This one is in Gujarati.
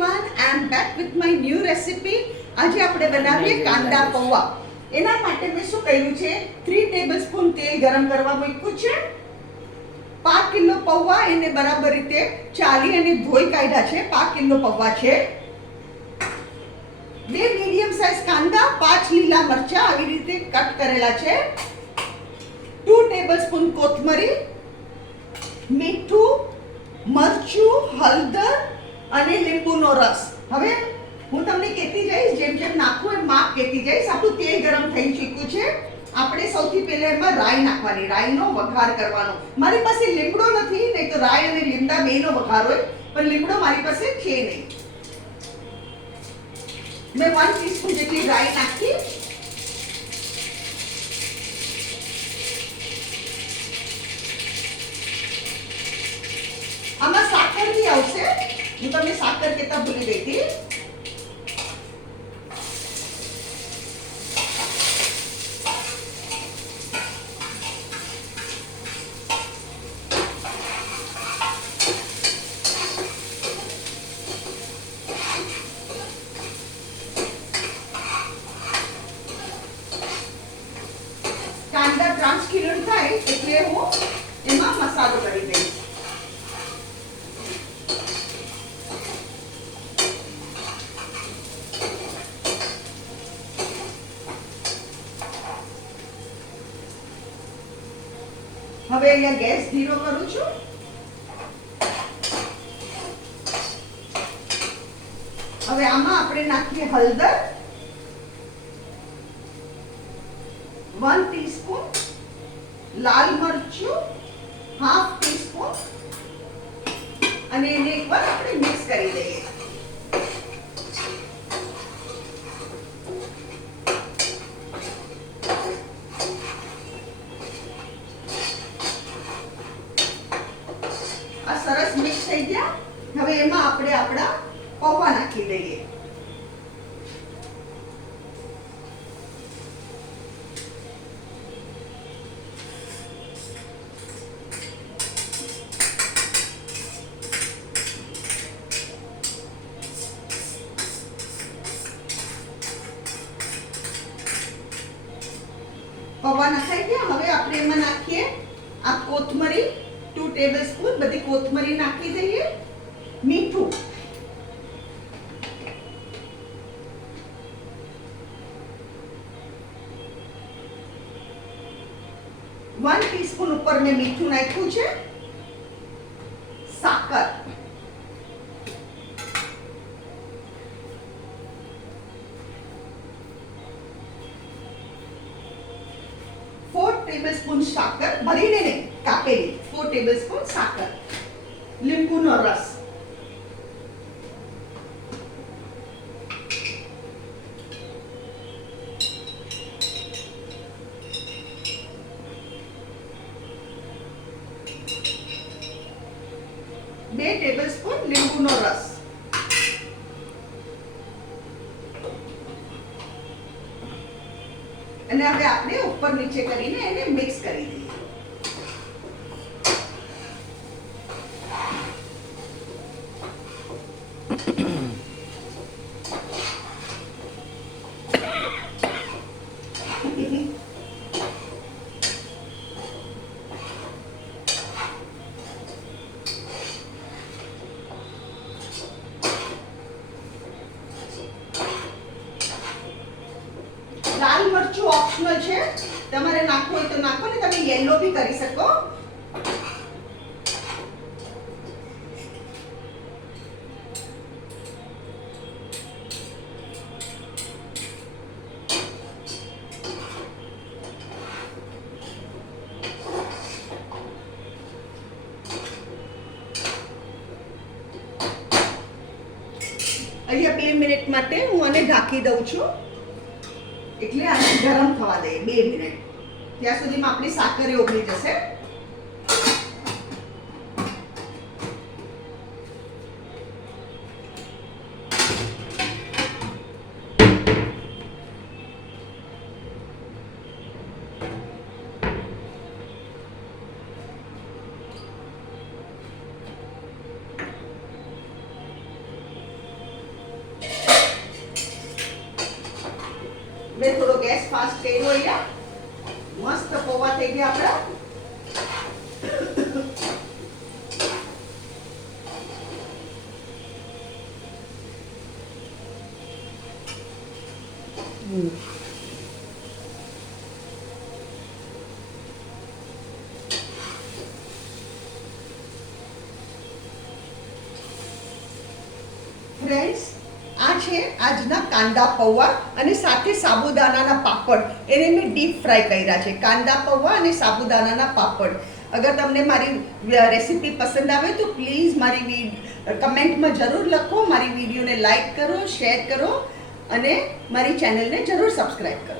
everyone, I am back with my new recipe. આજે આપણે બનાવીએ કાંદા પૌવા. એના માટે મેં શું કર્યું છે 3 ટેબલસ્પૂન તેલ ગરમ કરવા મૂક્યું છે. 5 કિલો પૌવા એને બરાબર રીતે ચાલી અને ધોઈ કાઢ્યા છે. 5 કિલો પૌવા છે. 2 મીડિયમ સાઈઝ કાંદા, 5 લીલા મરચા આવી રીતે કટ કરેલા છે. 2 ટેબલસ્પૂન કોથમરી, મીઠું, મરચું, હળદર અને લીંબુનો રસ. હવે હું તમને કહેતી જઈશ, જેમ જેમ નાખું એમ માપ કહેતી જઈશ. આપણું તેલ ગરમ થઈ ચૂક્યું છે. આપણે સૌથી પહેલા એમાં રાઈ નાખવાની, રાઈનો વઘાર કરવાનો. મારી પાસે લીમડો નથી, નહીં તો રાઈ અને લીમડા બેનો વઘાર હોય, પણ લીમડો મારી પાસે છે નહીં. મેં 1 ટીસ્પૂન જેટલી રાઈ નાખી. આમાં સાકર બી આવશે, હું તમને સાકર કહેતા ભૂલી ગઈ હતી. કાંદા ટ્રાન્સક્યુલર થાય એટલે હું એમાં મસાલો કરી દઈશ. હવે અહીંયા ગેસ ધીરો કરું છું. હવે આમાં આપણે નાખીએ હળદર, 1 ટીસ્પૂન, લાલ મરચું, 1/2 ટીસ્પૂન, અને એને એકવાર આપણે મિક્સ કરી લઈએ. આ સરસ મિક્સ થઈ ગયા. હવે એમાં આપણે આપણા પૌવા નાખી દઈએ. પૌવા નખાઈ ગયા. હવે આપણે એમાં નાખીએ આ કોથમરી, 2 ટેબલસ્પૂન બધી કોથમરી નાખી દઈએ. મીઠું, વન ટીસ્પૂન ઉપર મેં મીઠું નાખ્યું છે. સાકર, ટેબલસ્પૂન સાકર, ભરીને નહીં, કાપેલી 4 ટેબલસ્પૂન સાકર. લીંબુનો રસ, બે ટેબલસ્પૂન લીંબુનો રસ. અને હવે આપણે ઉપર નીચે કરીને એને મિક્સ કરી દઈએ. લાલ મરચું ઓપ્શનલ છે, તમારે નાખવું હોય તો નાખો, ને તમે યેલો બી કરી શકો. અહીંયા 2 મિનિટ માટે હું આને ઢાંકી દઉં છું. એટલે આને ગરમ થવા દઈએ 2 મિનિટ. ત્યાં સુધીમાં આપણી સાકર ઓગળી જશે. મેં થોડો ગેસ ફાસ્ટ કર્યો અહીંયા. મસ્ત પૌવા થઈ ગયા આપણા. ફ્રેન્ડ્સ, આ છે આજના કાંદા પૌવા અને સાથે સાબુદાણાના પાપડ. એને મેં ડીપ ફ્રાય કર્યા છે. કાંદા પૌવા અને સાબુદાણાના પાપડ. અગર તમને મારી રેસીપી પસંદ આવે તો પ્લીઝ મારી કમેન્ટમાં જરૂર લખો. મારી વિડીયોને લાઈક કરો, શેર કરો અને મારી ચેનલને જરૂર સબસ્ક્રાઈબ કરો.